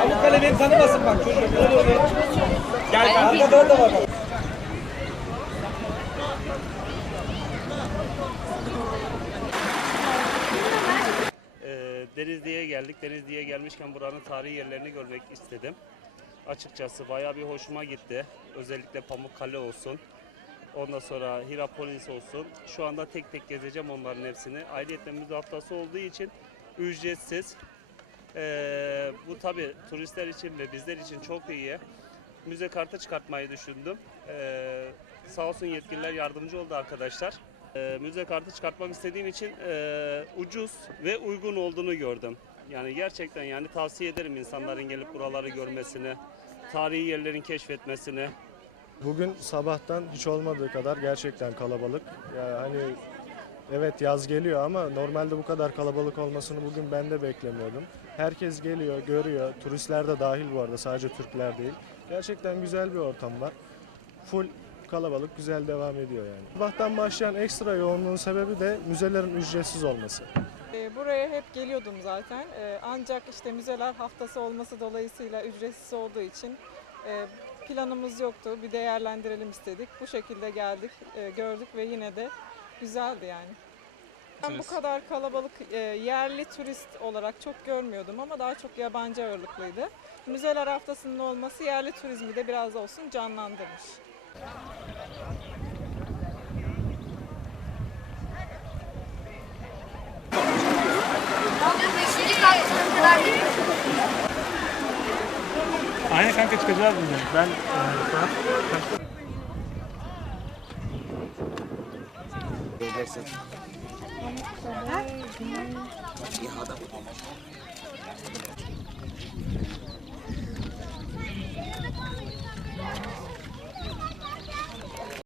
Avukal'e beni tanımasın bak çocuğum. Öyle öyle. Gel kanka dört de var bak. Denizli'ye geldik. Denizli'ye gelmişken buranın tarihi yerlerini görmek istedim. Açıkçası bayağı bir hoşuma gitti. Özellikle Pamukkale olsun. Ondan sonra Hirapolis olsun. Şu anda tek tek gezeceğim onların hepsini. Ayrıca müze haftası olduğu için ücretsiz. Ee, bu tabi turistler için ve bizler için çok iyi. Müze kartı çıkartmayı düşündüm. Ee, sağ olsun yetkililer yardımcı oldu arkadaşlar. Ee, müze kartı çıkartmak istediğim için e, ucuz ve uygun olduğunu gördüm. Yani gerçekten yani tavsiye ederim insanların gelip buraları görmesini, tarihi yerlerin keşfetmesini. Bugün sabahtan hiç olmadığı kadar gerçekten kalabalık. Ya hani evet yaz geliyor ama normalde bu kadar kalabalık olmasını bugün ben de beklemiyordum. Herkes geliyor, görüyor. Turistler de dahil bu arada sadece Türkler değil. Gerçekten güzel bir ortam var. Full kalabalık güzel devam ediyor yani. Sabahtan başlayan ekstra yoğunluğun sebebi de müzelerin ücretsiz olması. E, Buraya hep geliyordum zaten. E, Ancak işte müzeler haftası olması dolayısıyla ücretsiz olduğu için e, planımız yoktu. Bir değerlendirelim istedik. Bu şekilde geldik, e, gördük ve yine de güzeldi yani. Ben bu kadar kalabalık e, yerli turist olarak çok görmüyordum ama daha çok yabancı ağırlıklıydı. Müzeler haftasının olması yerli turizmi de biraz olsun canlandırmış. Aynen kanka çıkacağız bizden. Ben e,